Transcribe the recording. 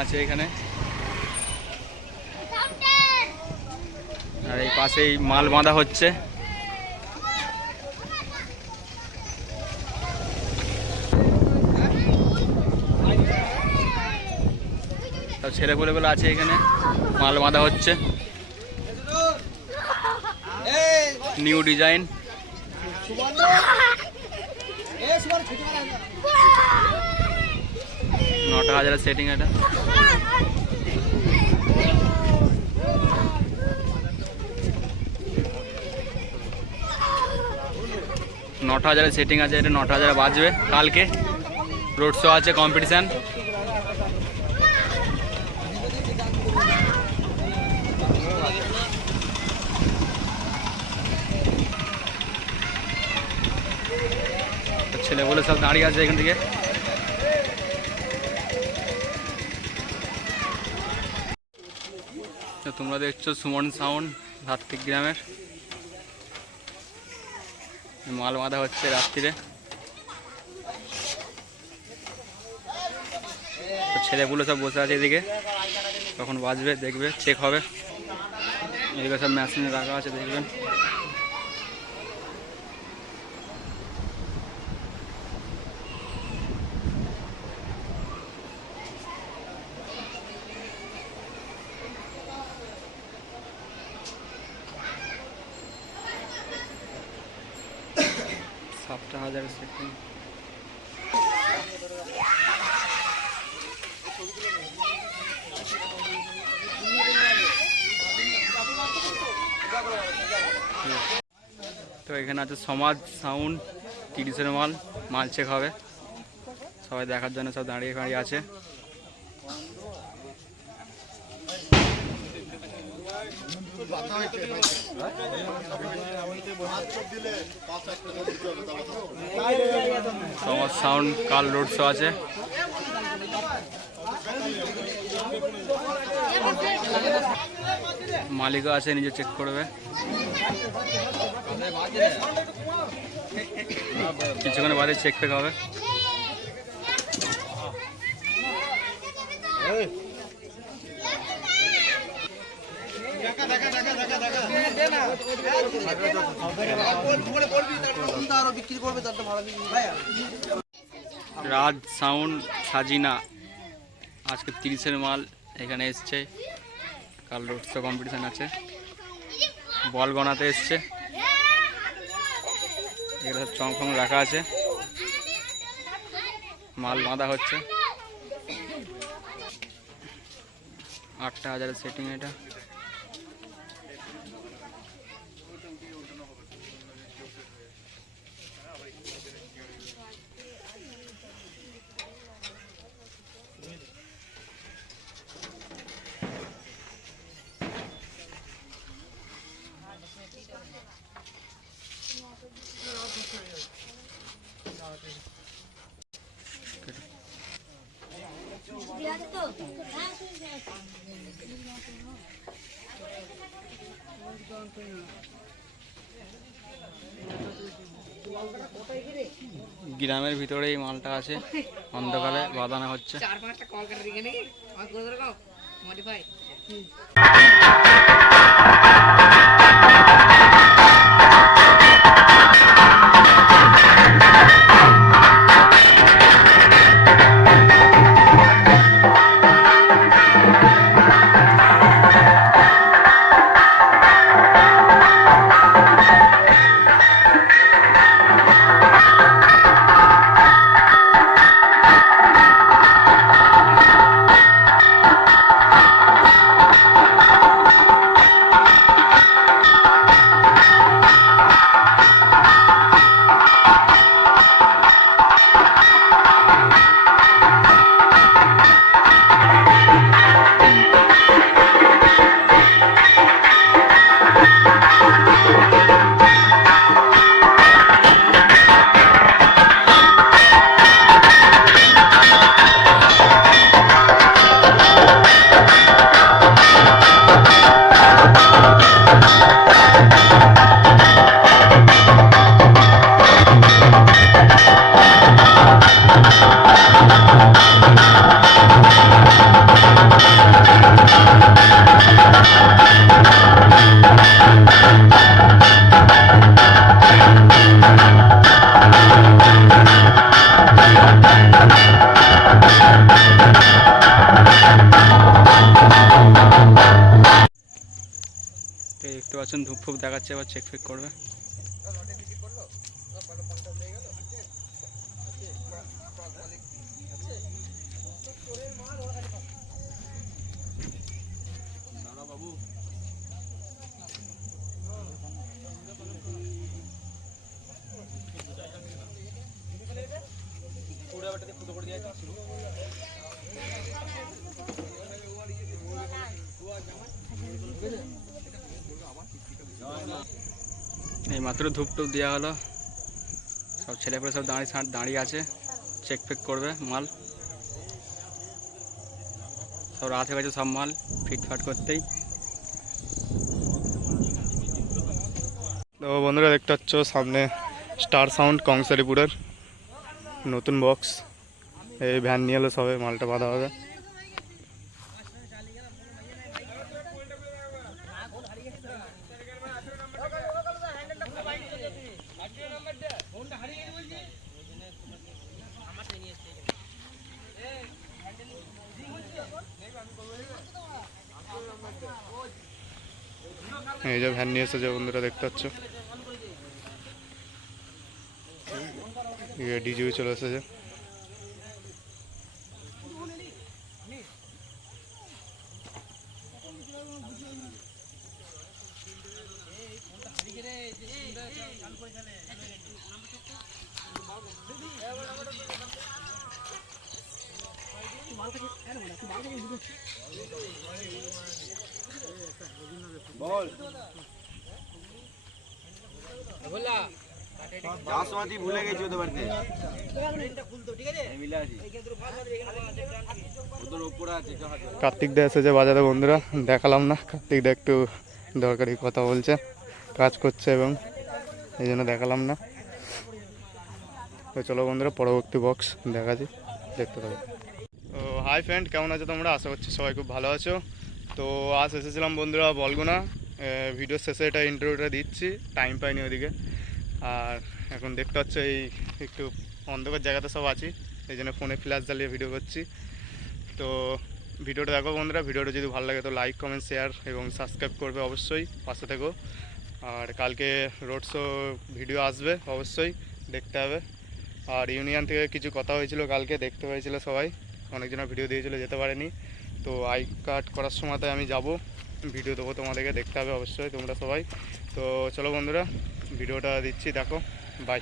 আছে এখানে, আর এই পাশেই মাল বাঁধা হচ্ছে। সব ছেলেপুলেগুলো আছে এখানে, মাল বাঁধা হচ্ছে, নিউ ডিজাইন। 9,000 সেটিং এটা। নটা 9,000 সেটিং আছে এটা, 9,000 বাজবে। কালকে রোড শো আছে, কম্পিটিশান। ছেলেগুলো সব দাঁড়িয়ে আছে এখান থেকে। তোমরা দেখছো সুমন সাউন্ড ধাত্রিক গ্রামের। মাল বাঁধা হচ্ছে রাত্রিরে। ছেলেগুলো সব বসে আছে এদিকে, তখন বাজবে দেখবে, চেক হবে। এদিকে সব মেশিনে রাখা আছে, দেখবেন। সাতটা 1,000 সেটিং। তো এখানে আছে সমাজ সাউন্ড, 30-এর মাল, মাল চেক হবে। সবাই দেখার জন্য সব দাঁড়িয়ে দাঁড়িয়ে আছে। সমাজ সাউন্ড কাল রোড শো আছে। মালিকও আছে, নিজে চেক করবে। কিছুক্ষণ বাদে চেক ফেক হবে। রাজ সাউন্ড সাজিনা, আজকে 30-এর মাল এখানে এসছে। কাল রোড শো কম্পিটিশান আছে, বল বানাতে এসছে। এগুলো সব চং ফং রাখা আছে, মাল বাঁধা হচ্ছে। 8টা 1,000 সেটিং এটা। গ্রামের ভিতরে এই মালটা আছে, অন্ধকারে বাঁধানো হচ্ছে। 4-5টা কল করে দিকে নাকি আমার করে দাও মডিফাই। তো এই দেখতে পাচ্ছেন ধূপ ফুপ দেখাচ্ছে, এবার চেক ফেক করবে। এই মাত্র ধূপ টুপ দেওয়া হলো, সব ছেলেপুলে সব দাঁড়িয়ে আছে, চেক ফেক করবে মাল। সব রাত হয়ে গেছে, সব মাল ফিটফাট করতেই। তো বন্ধুরা দেখতে পাচ্ছ সামনে স্টার সাউন্ড কংসারীপুরের নতুন বক্স, এই ভ্যান নিয়ে এলো, সবে মালটা বাঁধা হবে। এই যে ভ্যান নিয়ে এসেছে বন্ধুরা দেখতে পাচ্ছ, ডিজিও চলে এসেছে। ভুলে গেছি ওদের বাড়িতে কার্তিক দা এসেছে বাজারে বন্ধুরা, দেখালাম না। কার্তিক দা একটু দরকারি কথা বলছে, কাজ করছে এবং এই জন্য দেখালাম না। তো চলো বন্ধুরা পরবর্তী বক্স দেখাচ্ছি, দেখতে পাবো। তো হাই ফ্রেন্ড, কেমন আছো তোমরা? আশা করছি সবাই খুব ভালো আছো। তো আজ এসেছিলাম বন্ধুরা বলগুনা, ভিডিওর শেষে এটা ইন্টারভিউটা দিচ্ছি, টাইম পাইনি ওদিকে। আর এখন দেখতে পাচ্ছ এই একটু অন্ধকার জায়গাতে সব আছি, এই জন্য ফোনে ফ্ল্যাশ জ্বালিয়ে ভিডিও করছি। তো ভিডিওটা দেখো বন্ধুরা, ভিডিওটা যদি ভালো লাগে তো লাইক কমেন্ট শেয়ার এবং সাবস্ক্রাইব করবে অবশ্যই, পাশে থেকো। আর কালকে রোড শো ভিডিও আসবে, অবশ্যই দেখতে হবে। আর ইউনিয়ন থেকে কিছু কথা হয়েছিল কালকে, দেখতে হয়েছিল সবাই, অনেকজনের ভিডিও দিয়েছিল, যেতে পারেনি। তো আই কার্ড করার সময়তে আমি যাব, ভিডিও দেবো তোমাদেরকে, দেখতে হবে অবশ্যই তোমরা সবাই। তো চলো বন্ধুরা ভিডিওটা দিচ্ছি, দেখো, বাই।